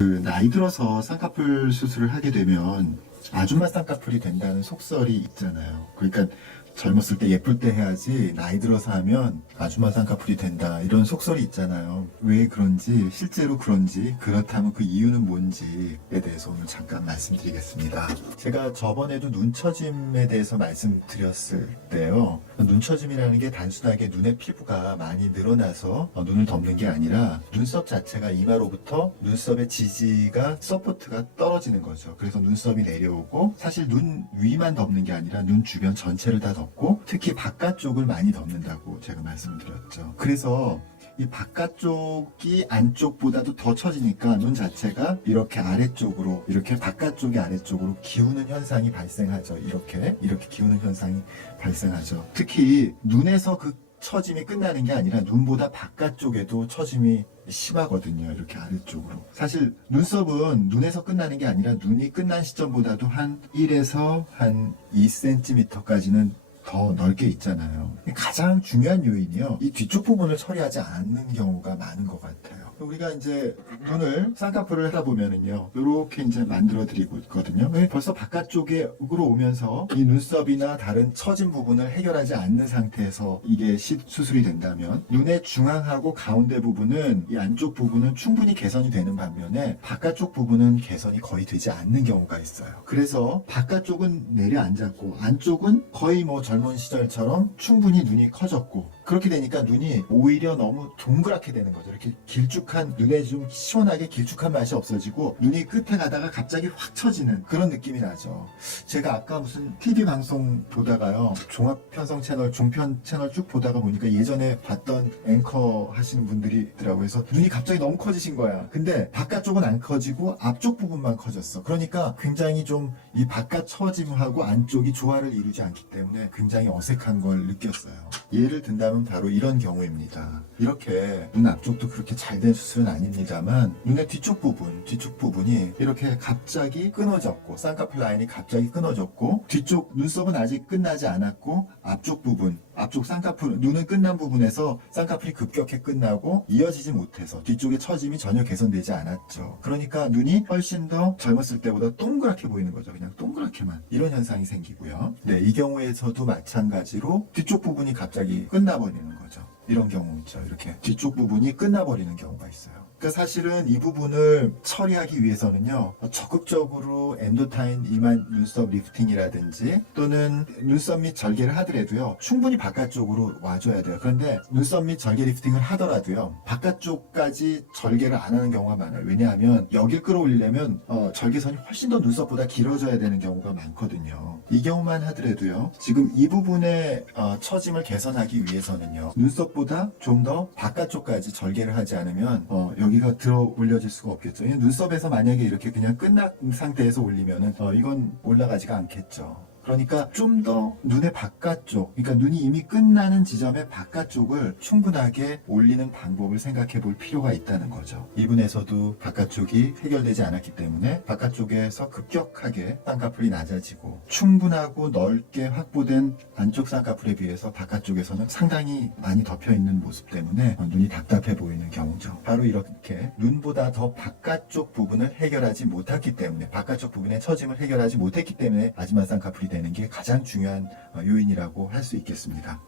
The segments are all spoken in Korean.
나이 들어서 쌍꺼풀 수술을 하게 되면 아줌마 쌍꺼풀이 된다는 속설이 있잖아요. 그러니까 젊었을 때 예쁠 때 해야지 나이 들어서 하면 아줌마 쌍꺼풀이 된다 이런 속설이 있잖아요. 왜 그런지, 실제로 그런지, 그렇다면 그 이유는 뭔지에 대해서 오늘 잠깐 말씀드리겠습니다. 제가 저번에도 눈처짐에 대해서 말씀드렸을 때요, 눈처짐이라는 게 단순하게 눈의 피부가 많이 늘어나서 눈을 덮는 게 아니라 눈썹 자체가 이마로부터 눈썹의 지지가 서포트가 떨어지는 거죠. 그래서 눈썹이 내려오고, 사실 눈 위만 덮는 게 아니라 눈 주변 전체를 다 덮고, 특히 바깥쪽을 많이 덮는다고 제가 말씀드렸죠. 그래서 이 바깥쪽이 안쪽보다도 더 처지니까 눈 자체가 이렇게 아래쪽으로, 이렇게 바깥쪽이 아래쪽으로 기우는 현상이 발생하죠. 이렇게 기우는 현상이 발생하죠. 특히 눈에서 그 처짐이 끝나는 게 아니라 눈보다 바깥쪽에도 처짐이 심하거든요. 이렇게 아래쪽으로. 사실 눈썹은 눈에서 끝나는 게 아니라 눈이 끝난 시점보다도 한 1에서 한 2cm까지는 더 넓게 있잖아요. 가장 중요한 요인이요, 이 뒤쪽 부분을 처리하지 않는 경우가 많은 것 같아요. 우리가 이제 눈을 쌍꺼풀을 하다 보면은요, 이렇게 이제 만들어 드리고 있거든요. 벌써 바깥쪽으로 오면서 이 눈썹이나 다른 처진 부분을 해결하지 않는 상태에서 이게 수술이 된다면, 눈의 중앙하고 가운데 부분은, 이 안쪽 부분은 충분히 개선이 되는 반면에 바깥쪽 부분은 개선이 거의 되지 않는 경우가 있어요. 그래서 바깥쪽은 내려앉았고 안쪽은 거의 뭐 젊은 시절처럼 충분히 눈이 커졌고, 그렇게 되니까 눈이 오히려 너무 동그랗게 되는 거죠. 이렇게 길쭉한, 눈에 좀 시원하게 길쭉한 맛이 없어지고 눈이 끝에 가다가 갑자기 확 처지는 그런 느낌이 나죠. 제가 아까 무슨 TV 방송 보다가요, 종합편성 채널, 종편 채널 쭉 보다가 보니까 예전에 봤던 앵커 하시는 분들이 있더라고요. 그래서 눈이 갑자기 너무 커지신 거야. 근데 바깥쪽은 안 커지고 앞쪽 부분만 커졌어. 그러니까 굉장히 좀 이 바깥 처짐하고 안쪽이 조화를 이루지 않기 때문에 굉장히 어색한 걸 느꼈어요. 예를 든다면 바로 이런 경우입니다. 이렇게 눈 앞쪽도 그렇게 잘 된 수술은 아닙니다만, 눈의 뒤쪽 부분이 이렇게 갑자기 끊어졌고, 쌍꺼풀 라인이 갑자기 끊어졌고, 뒤쪽 눈썹은 아직 끝나지 않았고, 앞쪽 부분, 앞쪽 쌍꺼풀, 눈은 끝난 부분에서 쌍꺼풀이 급격히 끝나고 이어지지 못해서 뒤쪽의 처짐이 전혀 개선되지 않았죠. 그러니까 눈이 훨씬 더 젊었을 때보다 동그랗게 보이는 거죠. 그냥 동그랗게만. 이런 현상이 생기고요. 네, 이 경우에서도 마찬가지로 뒤쪽 부분이 갑자기 끝나버리는 거죠. 이런 경우 있죠. 이렇게 뒤쪽 부분이 끝나버리는 경우가 있어요. 그러니까 사실은 이 부분을 처리하기 위해서는요, 적극적으로 엔도타인 이만 눈썹 리프팅이라든지 또는 눈썹 및 절개를 하더라도요, 충분히 바깥쪽으로 와줘야 돼요. 그런데 눈썹 및 절개 리프팅을 하더라도요, 바깥쪽까지 절개를 안 하는 경우가 많아요. 왜냐하면 여길 끌어올리려면 절개선이 훨씬 더 눈썹보다 길어져야 되는 경우가 많거든요. 이 경우만 하더라도요, 지금 이 부분의 처짐을 개선하기 위해서는요, 눈썹보다 좀 더 바깥쪽까지 절개를 하지 않으면 여기가 들어 올려질 수가 없겠죠. 눈썹에서 만약에 이렇게 그냥 끝난 상태에서 올리면은 이건 올라가지가 않겠죠. 그러니까 좀 더 눈의 바깥쪽, 그러니까 눈이 이미 끝나는 지점의 바깥쪽을 충분하게 올리는 방법을 생각해 볼 필요가 있다는 거죠. 이분에서도 바깥쪽이 해결되지 않았기 때문에 바깥쪽에서 급격하게 쌍꺼풀이 낮아지고, 충분하고 넓게 확보된 안쪽 쌍꺼풀에 비해서 바깥쪽에서는 상당히 많이 덮여 있는 모습 때문에 눈이 답답해 보이는 경우죠. 바로 이렇게 눈보다 더 바깥쪽 부분을 해결하지 못했기 때문에, 바깥쪽 부분의 처짐을 해결하지 못했기 때문에 아줌마 쌍꺼풀이 되는 게 가장 중요한 요인이라고 할 수 있겠습니다.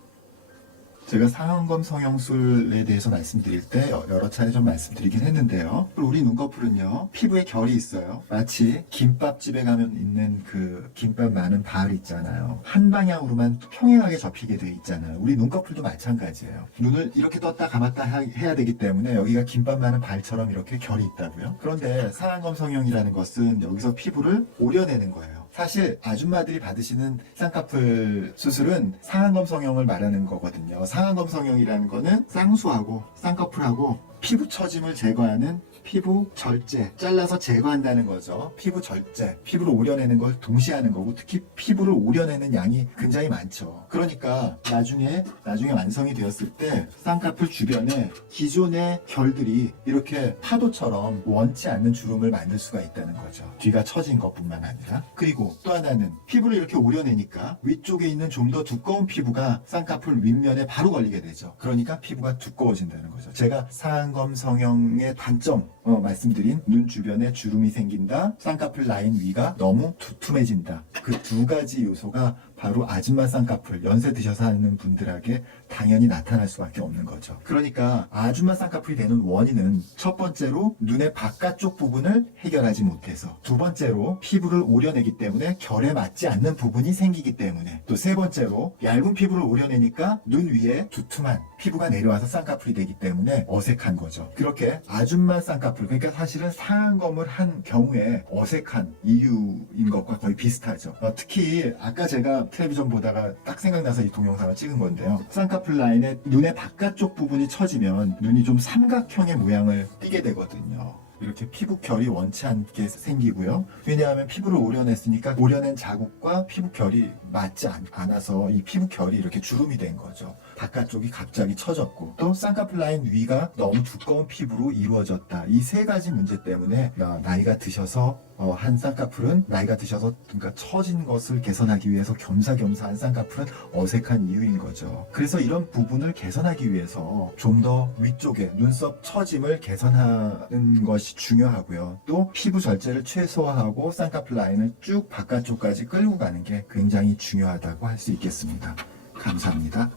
제가 상안검 성형술에 대해서 말씀드릴 때 여러 차례 좀 말씀드리긴 했는데요, 우리 눈꺼풀은요, 피부에 결이 있어요. 마치 김밥집에 가면 있는 그 김밥 많은 발 있잖아요. 한 방향으로만 평행하게 접히게 돼 있잖아요. 우리 눈꺼풀도 마찬가지예요. 눈을 이렇게 떴다 감았다 해야 되기 때문에 여기가 김밥 많은 발처럼 이렇게 결이 있다고요. 그런데 상안검 성형이라는 것은 여기서 피부를 오려내는 거예요. 사실 아줌마들이 받으시는 쌍꺼풀 수술은 상안검 성형을 말하는 거거든요. 상안검 성형이라는 거는 쌍수하고 쌍꺼풀하고 피부 처짐을 제거하는 피부 절제, 잘라서 제거한다는 거죠. 피부 절제, 피부를 오려내는 걸 동시에 하는 거고, 특히 피부를 오려내는 양이 굉장히 많죠. 그러니까 나중에 완성이 되었을 때 쌍꺼풀 주변에 기존의 결들이 이렇게 파도처럼 원치 않는 주름을 만들 수가 있다는 거죠. 뒤가 처진 것뿐만 아니라. 그리고 또 하나는 피부를 이렇게 오려내니까 위쪽에 있는 좀 더 두꺼운 피부가 쌍꺼풀 윗면에 바로 걸리게 되죠. 그러니까 피부가 두꺼워진다는 거죠. 제가 상안검 성형의 단점, 말씀드린 눈 주변에 주름이 생긴다, 쌍꺼풀 라인 위가 너무 두툼해진다. 그 두 가지 요소가 바로 아줌마 쌍꺼풀, 연세 드셔서 하는 분들에게 당연히 나타날 수밖에 없는 거죠. 그러니까 아줌마 쌍꺼풀이 되는 원인은 첫 번째로 눈의 바깥쪽 부분을 해결하지 못해서, 두 번째로 피부를 오려내기 때문에 결에 맞지 않는 부분이 생기기 때문에, 또 세 번째로 얇은 피부를 오려내니까 눈 위에 두툼한 피부가 내려와서 쌍꺼풀이 되기 때문에 어색한 거죠. 그렇게 아줌마 쌍꺼풀, 그러니까 사실은 상안검을 한 경우에 어색한 이유인 것과 거의 비슷하죠. 특히 아까 제가 텔레비전 보다가 딱 생각나서 이 동영상을 찍은 건데요. 쌍꺼풀 라인에 눈의 바깥쪽 부분이 처지면 눈이 좀 삼각형의 모양을 띠게 되거든요. 이렇게 피부 결이 원치 않게 생기고요. 왜냐하면 피부를 오려냈으니까 오려낸 자국과 피부 결이 맞지 않아서 이 피부 결이 이렇게 주름이 된 거죠. 바깥쪽이 갑자기 처졌고, 또 쌍꺼풀 라인 위가 너무 두꺼운 피부로 이루어졌다. 이 세 가지 문제 때문에 나이가 드셔서 한 쌍꺼풀은, 나이가 드셔서 그러니까 처진 것을 개선하기 위해서 겸사겸사 한 쌍꺼풀은 어색한 이유인 거죠. 그래서 이런 부분을 개선하기 위해서 좀 더 위쪽에 눈썹 처짐을 개선하는 것이 중요하고요. 또 피부 절제를 최소화하고 쌍꺼풀 라인을 쭉 바깥쪽까지 끌고 가는 게 굉장히 중요하다고 할 수 있겠습니다. 감사합니다.